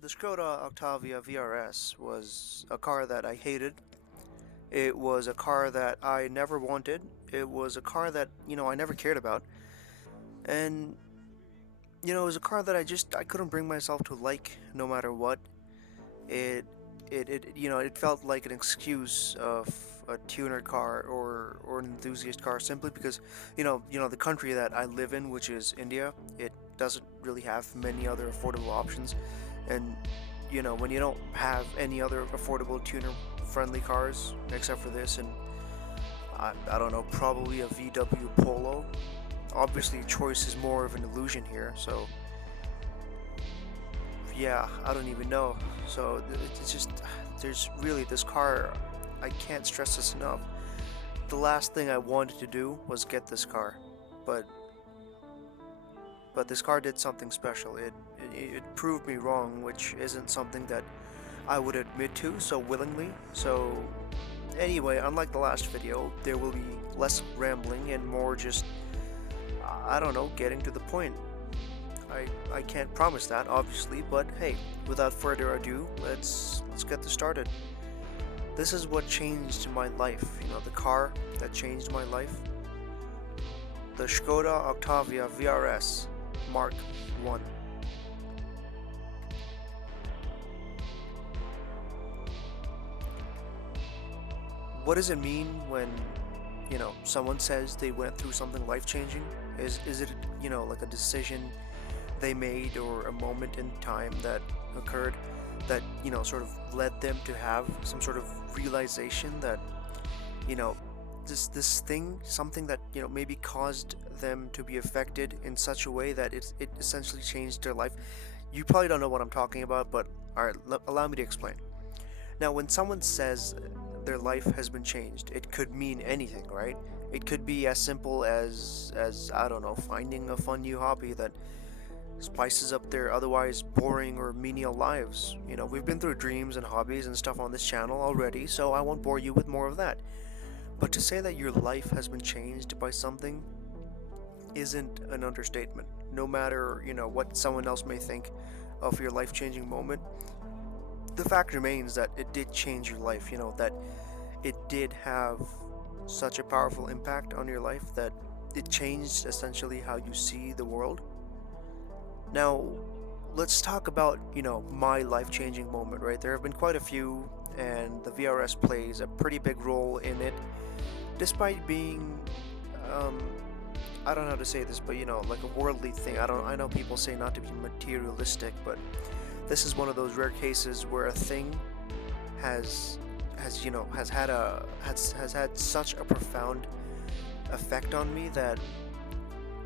the Skoda Octavia VRS was a car that I hated. It was a car that I never wanted. It was a car that, I never cared about. And, it was a car that I couldn't bring myself to like no matter what. It it felt like an excuse of a tuner car or an enthusiast car simply because, the country that I live in, which is India, it doesn't really have many other affordable options. And when you don't have any other affordable tuner friendly cars except for this and I don't know, probably a VW Polo. Obviously choice is more of an illusion here, so yeah, I don't even know. So it's just, there's really this car, I can't stress this enough. The last thing I wanted to do was get this car, but this car did something special. It proved me wrong, which isn't something that I would admit to so willingly. So anyway, unlike the last video, there will be less rambling and more just, I don't know, getting to the point. I can't promise that, obviously, but hey, without further ado, let's get this started. This is what changed my life, the car that changed my life. The Skoda Octavia VRS Mk1. What does it mean when, someone says they went through something life-changing? Is it, like a decision they made or a moment in time that occurred that, sort of led them to have some sort of realization that, this thing, something that, maybe caused them to be affected in such a way that it essentially changed their life? You probably don't know what I'm talking about, but alright, allow me to explain. Now, when someone says their life has been changed, it could mean anything, right? It could be as simple as I don't know, finding a fun new hobby that spices up their otherwise boring or menial lives. We've been through dreams and hobbies and stuff on this channel already, so I won't bore you with more of that. But to say that your life has been changed by something isn't an understatement. No matter, what someone else may think of your life-changing moment, the fact remains that it did change your life, that it did have such a powerful impact on your life that it changed essentially how you see the world. Now, let's talk about, my life-changing moment, right? There have been quite a few, and the VRS plays a pretty big role in it, despite being, I don't know how to say this, but, like a worldly thing. I know people say not to be materialistic, but this is one of those rare cases where a thing has had such a profound effect on me that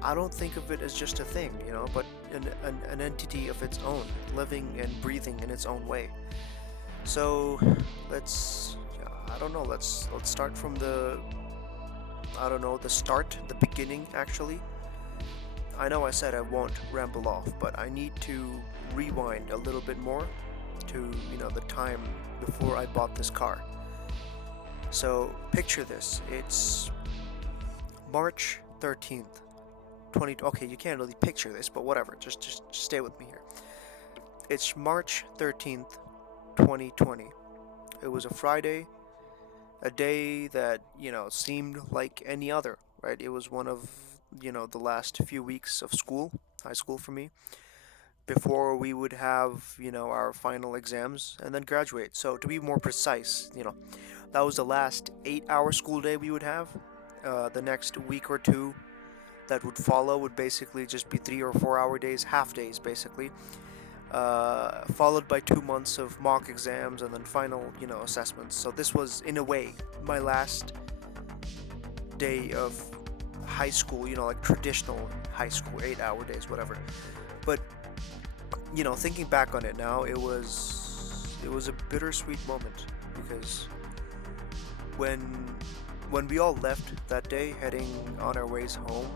I don't think of it as just a thing, but an entity of its own, living and breathing in its own way. So let's start from the beginning actually. I know I said I won't ramble off, but I need to rewind a little bit more to, the time before I bought this car. So picture this, it's March 13th, okay, you can't really picture this, but whatever, just stay with me here. It's March 13th, 2020. It was a Friday, a day that, seemed like any other, right? It was one of, the last few weeks of school, high school for me, before we would have, our final exams and then graduate. So to be more precise, that was the last 8-hour school day we would have. The next week or two that would follow would basically just be 3 or 4 hour days, half days basically, followed by 2 months of mock exams and then final, assessments. So this was, in a way, my last day of high school, like traditional high school, 8-hour days, whatever. But, thinking back on it now, it was a bittersweet moment, because when we all left that day, heading on our ways home,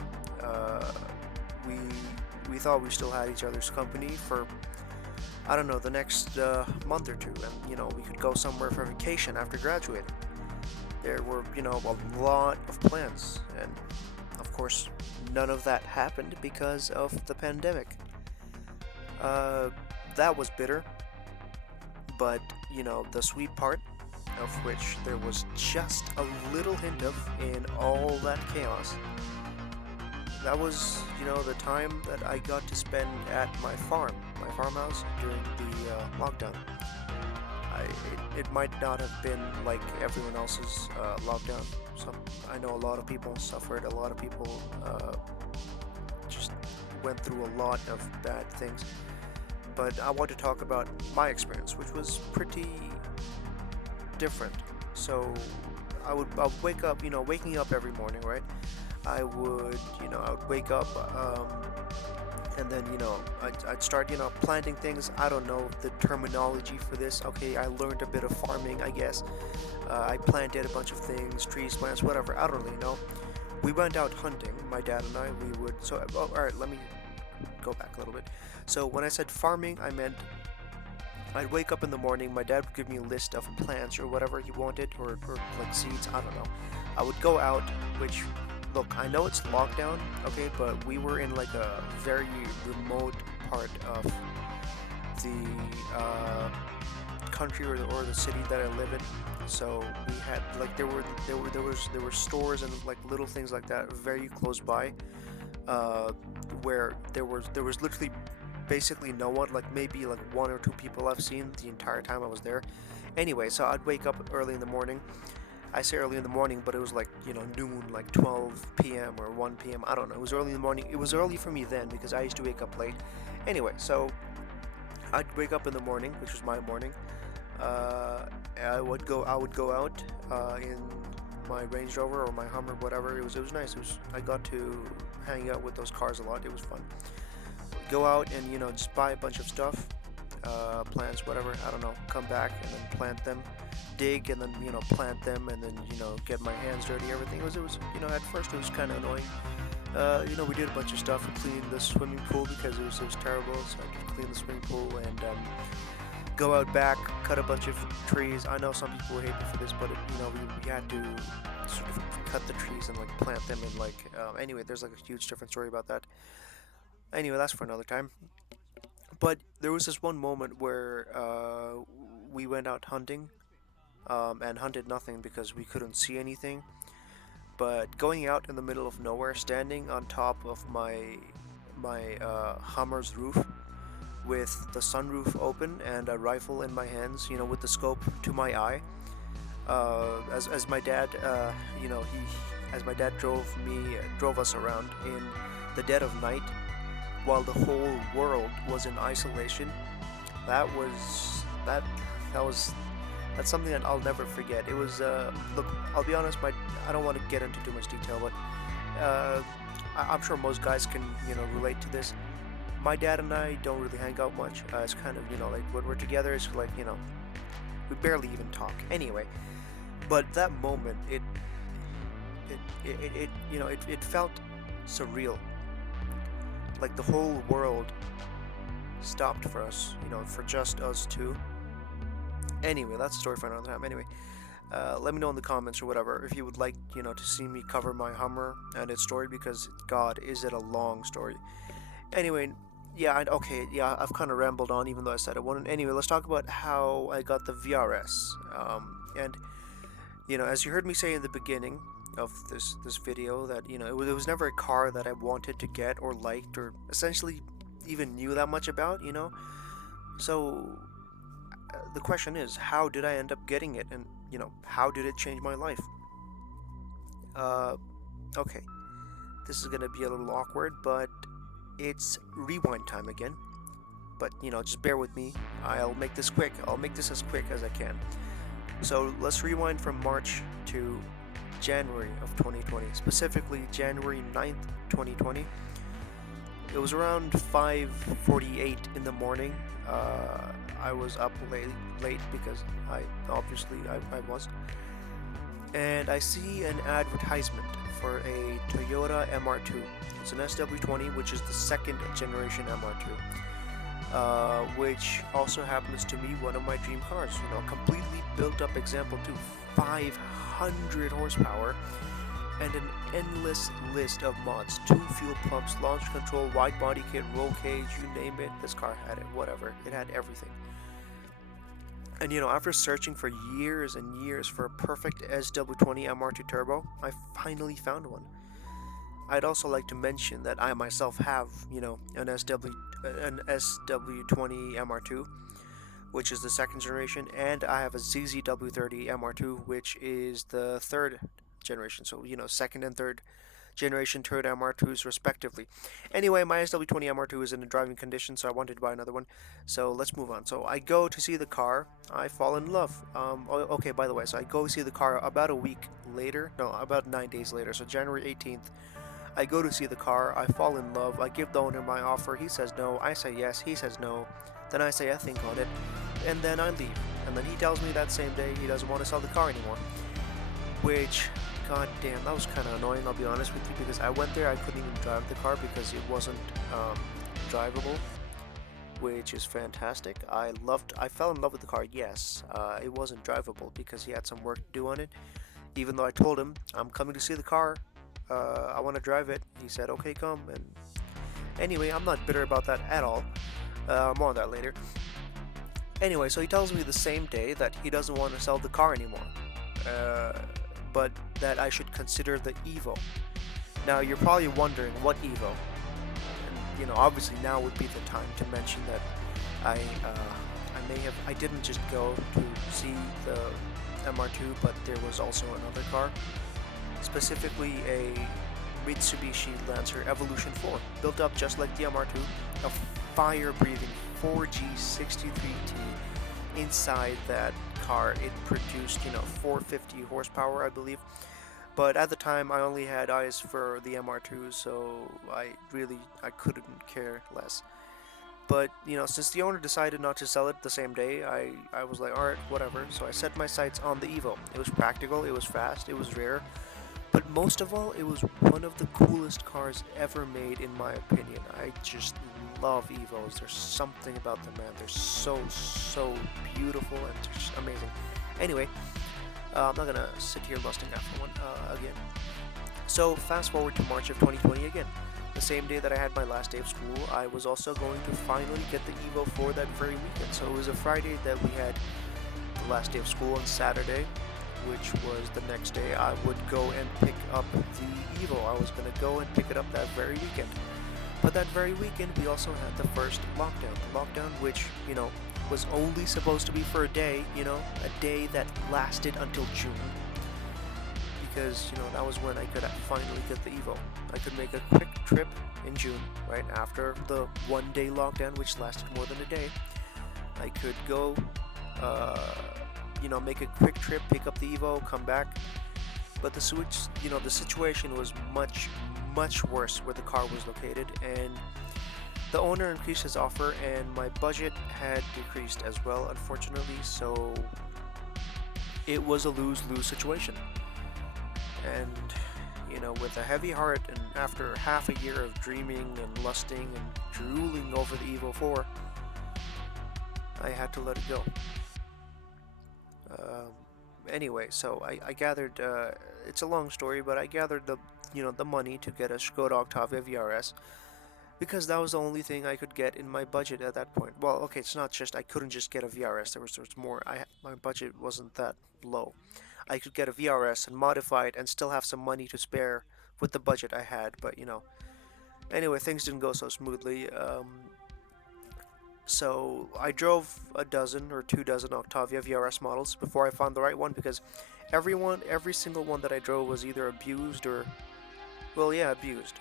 we thought we still had each other's company for, I don't know, the next month or two, and we could go somewhere for vacation after graduating. There were, a lot of plans, and of course none of that happened because of the pandemic. that was bitter, but the sweet part, of which there was just a little hint of in all that chaos, that was the time that I got to spend at my farmhouse during the lockdown. It might not have been like everyone else's lockdown. I know a lot of people suffered. A lot of people just went through a lot of bad things. But I want to talk about my experience, which was pretty different. So I would wake up, waking up every morning, right? I would wake up, and then I'd start planting things. I don't know the terminology for this. Okay, I learned a bit of farming, I guess. I planted a bunch of things, trees, plants, whatever. I don't really know. We went out hunting, my dad and I. We would. So all right, let me go back a little bit. So when I said farming, I meant I'd wake up in the morning. My dad would give me a list of plants or whatever he wanted, or like seeds. I don't know. I would go out, which. Look, I know it's lockdown, okay, but we were in like a very remote part of the country or the city that I live in. So we had like there were stores and like little things like that very close by, where there was literally basically no one, like maybe like one or two people I've seen the entire time I was there. Anyway, so I'd wake up early in the morning. I say early in the morning, but it was like, noon, like 12 p.m. or 1 p.m. I don't know. It was early in the morning. It was early for me then because I used to wake up late. Anyway, so I'd wake up in the morning, which was my morning. I would go out in my Range Rover or my Hummer, whatever. It was nice. I got to hang out with those cars a lot. It was fun. Go out and just buy a bunch of stuff, plants, whatever. I don't know. Come back and then plant them. Dig and then plant them and then get my hands dirty. Everything it was at first it was kind of annoying. We did a bunch of stuff and cleaned the swimming pool because it was terrible. So I just cleaned the swimming pool and go out back, cut a bunch of trees. I know some people hate me for this, but we had to sort of cut the trees and like plant them and like anyway, there's like a huge different story about that. Anyway, that's for another time. But there was this one moment where we went out hunting. And hunted nothing because we couldn't see anything. But going out in the middle of nowhere, standing on top of my Hummer's roof with the sunroof open and a rifle in my hands, with the scope to my eye, as my dad, as my dad drove us around in the dead of night, while the whole world was in isolation. That's something that I'll never forget. It was, look, I'll be honest, I don't want to get into too much detail, but I'm sure most guys can, relate to this. My dad and I don't really hang out much. It's kind of, like when we're together, it's like, we barely even talk. Anyway, but that moment, it felt surreal. Like the whole world stopped for us, for just us two. Anyway, that's a story for another time. Anyway, let me know in the comments or whatever if you would like, to see me cover my Hummer and its story, because God, is it a long story. Anyway, yeah, I've kind of rambled on even though I said I wouldn't. Anyway, let's talk about how I got the VRS. And as you heard me say in the beginning of this video, that it was never a car that I wanted to get or liked or essentially even knew that much about. So the question is, how did I end up getting it, and how did it change my life? Okay, this is gonna be a little awkward, but it's rewind time again. But just bear with me. I'll make this quick. I'll make this as quick as I can. So let's rewind from March to January of 2020, specifically January 9th, 2020. It was around 5:48 in the morning. I was up late because I was. And I see an advertisement for a Toyota MR2. It's an SW20, which is the second generation MR2, which also happens to be one of my dream cars. Completely built up example 2, 500 horsepower, and an endless list of mods. 2 fuel pumps, launch control, wide body kit, roll cage, you name it, this car had it, whatever. It had everything. And after searching for years and years for a perfect SW20 MR2 Turbo, I finally found one. I'd also like to mention that I myself have, an SW20 MR2, which is the 2nd generation, and I have a ZZW30 MR2, which is the 3rd generation. So, 2nd and 3rd generation turret MR2s respectively. Anyway, my SW20 MR2 is in a driving condition, so I wanted to buy another one. So let's move on. So I go to see the car. I fall in love. Okay, by the way, so I go see the car about a week later. No, about 9 days later. So January 18th. I go to see the car. I fall in love. I give the owner my offer. He says no. I say yes. He says no. Then I say I think on it. And then I leave. And then he tells me that same day he doesn't want to sell the car anymore. Which, god damn, that was kind of annoying, I'll be honest with you, because I went there, I couldn't even drive the car because it wasn't drivable, which is fantastic. I fell in love with the car, yes. It wasn't drivable because he had some work to do on it. Even though I told him, I'm coming to see the car, I want to drive it. He said, okay, come. And anyway, I'm not bitter about that at all. More on that later. Anyway, so he tells me the same day that he doesn't want to sell the car anymore. But that I should consider the Evo. Now you're probably wondering what Evo, and obviously now would be the time to mention that I didn't just go to see the MR2, but there was also another car, specifically a Mitsubishi Lancer Evolution 4, built up just like the MR2, a fire-breathing 4G63T. Inside that car, it produced 450 horsepower, I believe, but at the time I only had eyes for the MR2, so I couldn't care less. But since the owner decided not to sell it the same day, I was like, alright, whatever. So I set my sights on the Evo. It was practical, it was fast, it was rare, but most of all, it was one of the coolest cars ever made, in my opinion. I just love Evos. There's something about them, man. They're so beautiful and they're just amazing. Anyway, I'm not gonna sit here lusting after one again. So fast forward to March of 2020 again. The same day that I had my last day of school, I was also going to finally get the Evo for that very weekend. So it was a Friday that we had the last day of school, on Saturday, which was the next day, I would go and pick up the Evo. I was going to go and pick it up that very weekend. But that very weekend, we also had the first lockdown. The lockdown, which, was only supposed to be for a day, a day that lasted until June. Because, that was when I could finally get the Evo. I could make a quick trip in June, right after the one-day lockdown, which lasted more than a day. I could go, make a quick trip, pick up the Evo, come back. But the situation was much worse where the car was located, and the owner increased his offer, and my budget had decreased as well, unfortunately. So it was a lose-lose situation. And with a heavy heart, and after half a year of dreaming and lusting and drooling over the Evo 4, I had to let it go. Anyway, so I gathered, it's a long story, but I gathered the money to get a Skoda Octavia VRS, because that was the only thing I could get in my budget at that point. Well, okay, it's not just I couldn't just get a VRS. There was more. My budget wasn't that low. I could get a VRS and modify it and still have some money to spare with the budget I had. But anyway, things didn't go so smoothly. So I drove a dozen or 2 dozen Octavia VRS models before I found the right one, because every single one that I drove was either abused or, well, yeah, abused.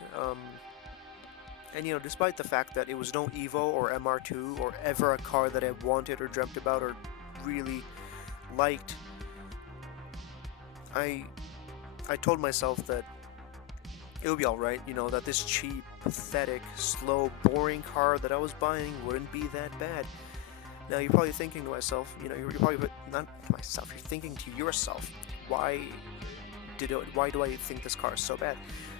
And despite the fact that it was no Evo or MR2 or ever a car that I wanted or dreamt about or really liked, I told myself that it would be alright, that this cheap, pathetic, slow, boring car that I was buying wouldn't be that bad. Now you're probably thinking to myself, you're probably, not to myself, you're thinking to yourself, why do I think this car is so bad?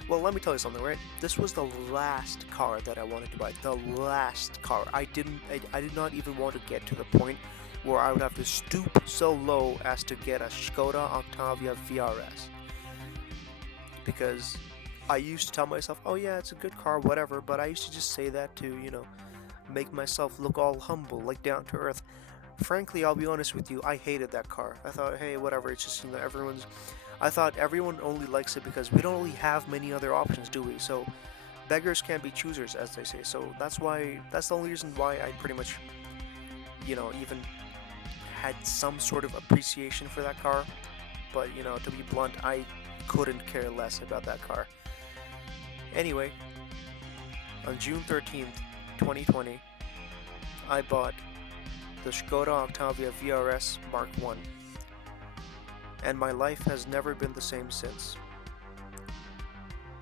Well, let me tell you something, right? This was the last car that I wanted to buy. The last car. I did not even want to get to the point where I would have to stoop so low as to get a Skoda Octavia VRS. because I used to tell myself, oh yeah, it's a good car, whatever, but I used to just say that to, make myself look all humble, like down to earth. Frankly, I'll be honest with you, I hated that car. I thought, hey, whatever, it's just, I thought everyone only likes it because we don't really have many other options, do we? So, beggars can't be choosers, as they say. So, that's the only reason why I pretty much, even had some sort of appreciation for that car. But, to be blunt, I couldn't care less about that car. Anyway, on June 13th, 2020, I bought the Skoda Octavia VRS Mk1, and my life has never been the same since.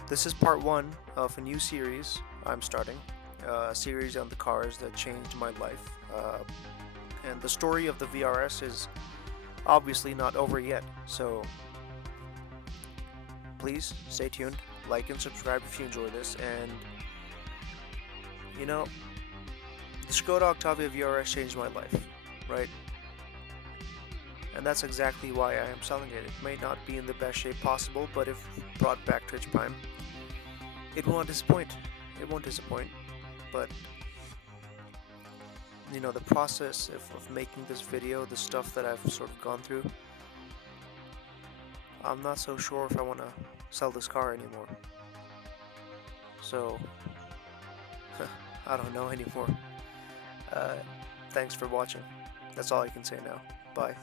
This is part 1 of a new series I'm starting, a series on the cars that changed my life, and the story of the VRS is obviously not over yet, so please stay tuned, like and subscribe if you enjoy this, and the Skoda Octavia VRS changed my life, right? And that's exactly why I am selling it. It may not be in the best shape possible, but if brought back to its prime, it won't disappoint. It won't disappoint, but the process of making this video, the stuff that I've sort of gone through, I'm not so sure if I want to sell this car anymore. So, I don't know anymore. Thanks for watching. That's all I can say now. Bye.